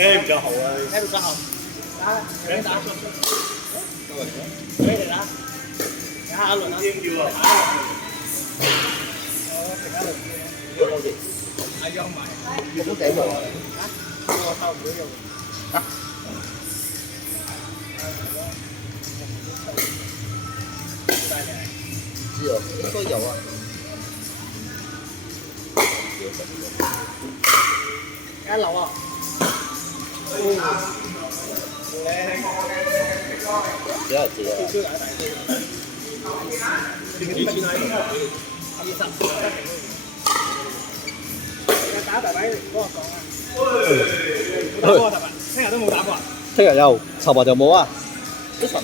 誒唔夠好啊！喺度打後，打啦，俾打。俾你打，打下輪啊！要啊！停一輪先。係用埋。冇頂喎。我偷唔到用。啊？知啊，應該有啊。一流啊！幾多字啊？幾錢喺度20打大位幫我講啊！冇打過啊，聽日都冇打過啊！聽日有，尋日就冇啊。都尋日。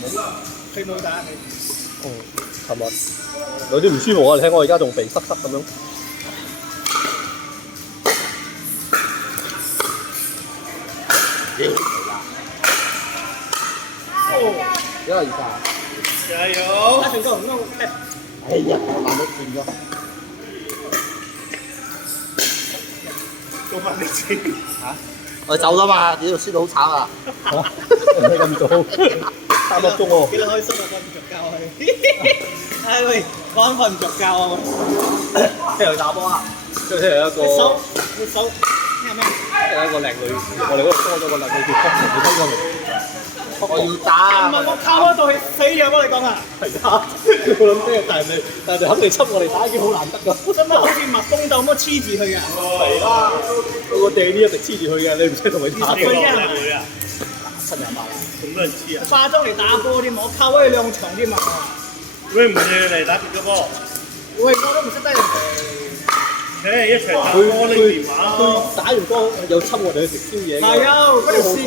佢冇打你。哦，尋日有啲唔舒服啊！你睇我而家仲鼻塞塞咁樣。幾多意思啊？加油！打成個唔通？哎呀，慢到轉咗。做翻啲錢嚇！我哋走啦嘛，屌輸到好慘啊！唔係咁早，3粒鐘喎。幾多開心啊！瞓唔着覺啊！唉喂，我瞓唔着覺啊！聽日去打波啊！跟住聽日有一個，你手聽日咩？聽日有一個靚女，我哋嗰度多咗個靚女叫福，你聽過未？我要打。唔係我靠嗰度係死嘅，我哋講啊！係啊！我諗聽日但係肯定出我哋打已經好難得㗎。真係好似蜜蜂鬥咁黐住佢嘅。係啦，嗰個地呢一直黐住佢嘅，你唔使同佢打。你個靚女啊！728啦，咁多人黐啊！化妝嚟打波添，我靠嗰兩場添啊！喂唔係你嚟打別嘅波？喂，我都唔識得人哋。誒一齊打波拎電話咯！打完波又侵我哋去食宵夜。係啊，嗰條司機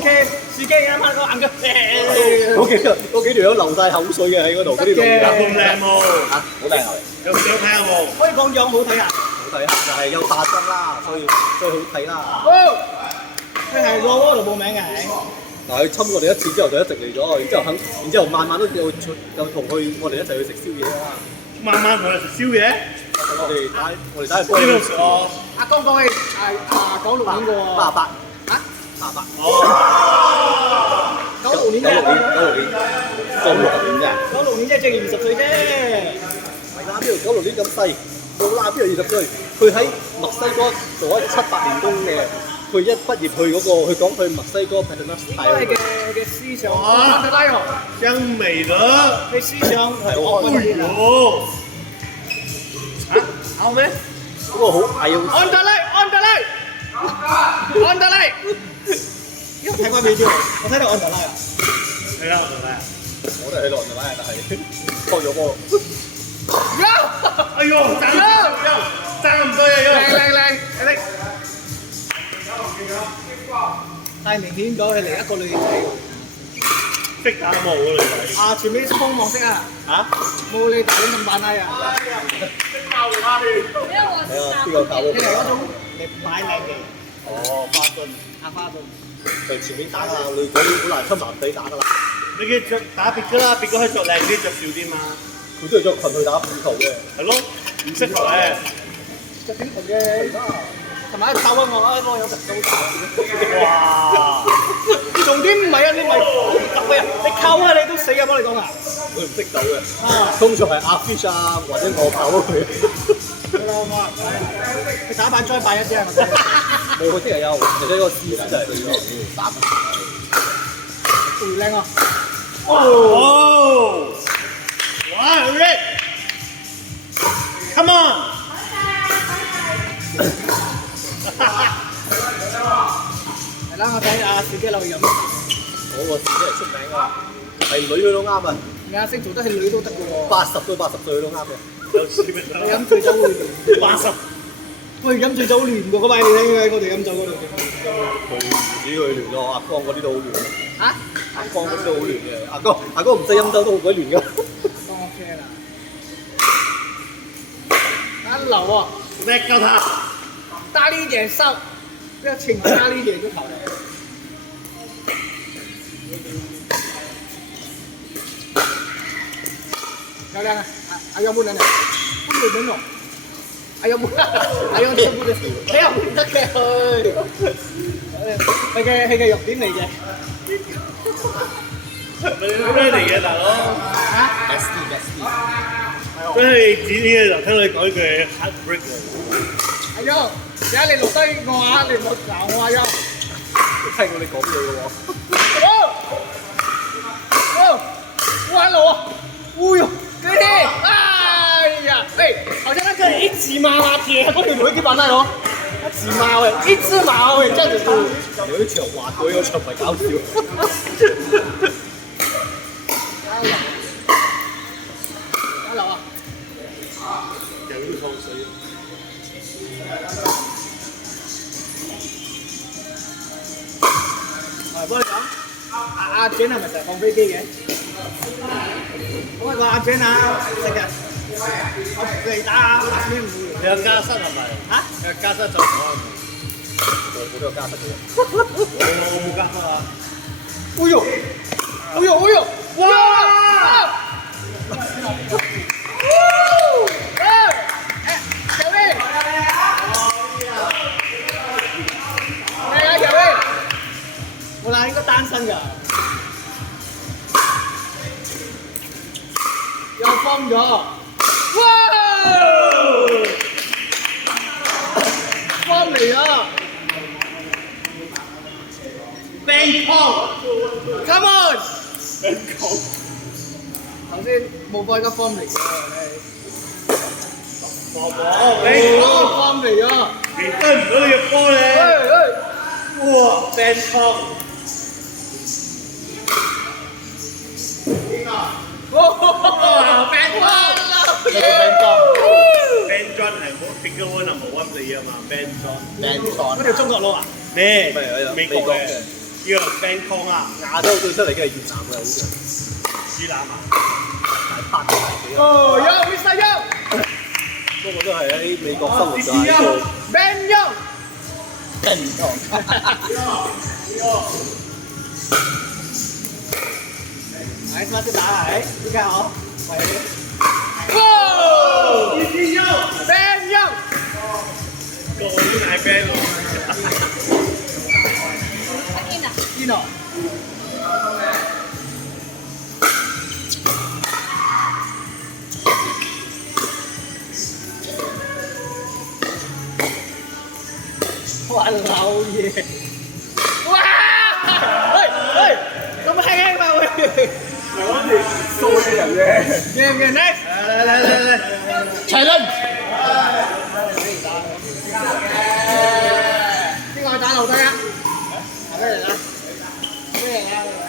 啱啱個眼腳嗰幾條友流晒口水嘅喺嗰度，嗰啲龍打咁靚喎！嚇，好靚啊！有冇想睇下喎？可以講樣好睇啊！好睇啊！就係有打針啦，所以好睇啦。佢係個窩度報名嘅。但係佢侵我哋一次之後就一直嚟咗，然之後晚晚都有同我哋一齊去食宵夜啦。晚晚同佢食宵夜？我哋打去波。邊度食啊？阿剛講係96年嘅喎。88。嚇88。哦。96年啫。96年啫。96年即係正20歲啫。係啦，邊度96年咁細？冇啦，邊度20歲？佢喺墨西哥做咗7、8年工嘅。佢一畢業去嗰個，佢講去墨西哥 Patanas 應該係嘅思想。安德拉喎，真美的。你思想係好開啲哦。嚇？啱咩？嗰個好矮啊！安德拉，因為睇過未啫？我睇到安德拉啊。係啦，安德拉。我都係喺度安德拉，但係錯咗波。哎呦，爭咁多嘢，靚，太明顯咗，佢嚟一個女仔。識打冇啊你。啊，前面鋒芒色啊！嚇？冇你大佬咁扮啊！識教他哋。係啊，邊個教你係嗰種嚟買靚嘅。哦，花樽。花樽。佢前面打㗎，女仔好難出男仔打㗎啦。你嘅着打別㗎啦，別個可以着靚啲，着少啲嘛。佢都係着裙去打半球嘅。係咯，唔識球咧。着短裙嘅。尋晚扣啊我啊，我有成刀打。哇！重點唔係啊，你咪扣啊！你扣啊，你都死啊！幫你講啊！佢唔識走嘅。通常係阿 fish 啊，或者我跑佢。佢打板再拜一啲係咪？冇，佢聽日有，而且個師就係佢要打。靚啊！哦！哇 ，Red！ Come on！ 係啦，我睇阿司機落去飲。我個司機係出名㗎，係女佢都啱啊。亞星做得係女都得㗎喎。80到80歲佢都啱嘅。有事咪得飲醉酒會亂。80。喂，飲醉酒亂㗎嗰位，你睇佢喺我哋飲酒嗰度。佢唔止佢亂咯，阿江嗰啲都好亂。嚇？阿江嗰啲都好亂嘅，阿哥唔使飲酒都好鬼亂㗎。當 OK 啦。一流喎！叻夠他。大力一點上，要請大力一點就好了。漂亮啊！還要不能的，不能的哦。還要不能，還要不能，還要不能的。嘅弱點嚟嘅。咩嚟嘅大佬？嚇 best 真係剪呢嘅就聽你講句 heartbreak 嚟。阿優，而家你錄低我啊，你唔好鬧我啊優。聽過你講嘢嘅喎。完了我，哦呦，哥弟，哎呀，哎，好像那个一只马拉铁，嗰條女點玩啊我？一只貓誒，一只貓誒，這樣子有啲場滑過，有場唔係搞笑。加油啊！又要放水。幫你講，阿 Jane 係咪成日放飛機嘅？我話阿 Jane 啊，成日我嚟打咩唔會？你有家室係咪？嚇？你有家室就唔啱。我都有加濕嘅。我冇家室啊。哎呦！哎呦！哎呦！哇！小威！係啊，小威！我嗱應該單身㗎。又封咗！哇！封嚟啊 ！Bangkok！Come on！頭先冇放個 form 嚟嘅，你form 嚟啊！你跟唔到你嘅波咧！哇 ，Bangkok！哇 Ben John 係冇 Big One number one 嚟啊嘛 ，Ben John。嗰條中國佬啊？咩？咩美國嘅，呢個 Bangkok 啊，亞洲最出嚟嘅係越南嘅，好似。越南啊，大拍大幾啊！哦，有 Mr. Young，不過都係喺美國生活咗喺度。 Ben Young，唔同。哎，他媽先打嚟，依家我係。Ben Young，個個都嗌 Ben 喎。Dino，哇老嘢！哇！喂，咁輕啊喂！係嗰啲騷嘅人嘅。贏唔贏呢？嚟！Challenge！邊個去打樓梯啊？咩嚟啦？咩嚟啦？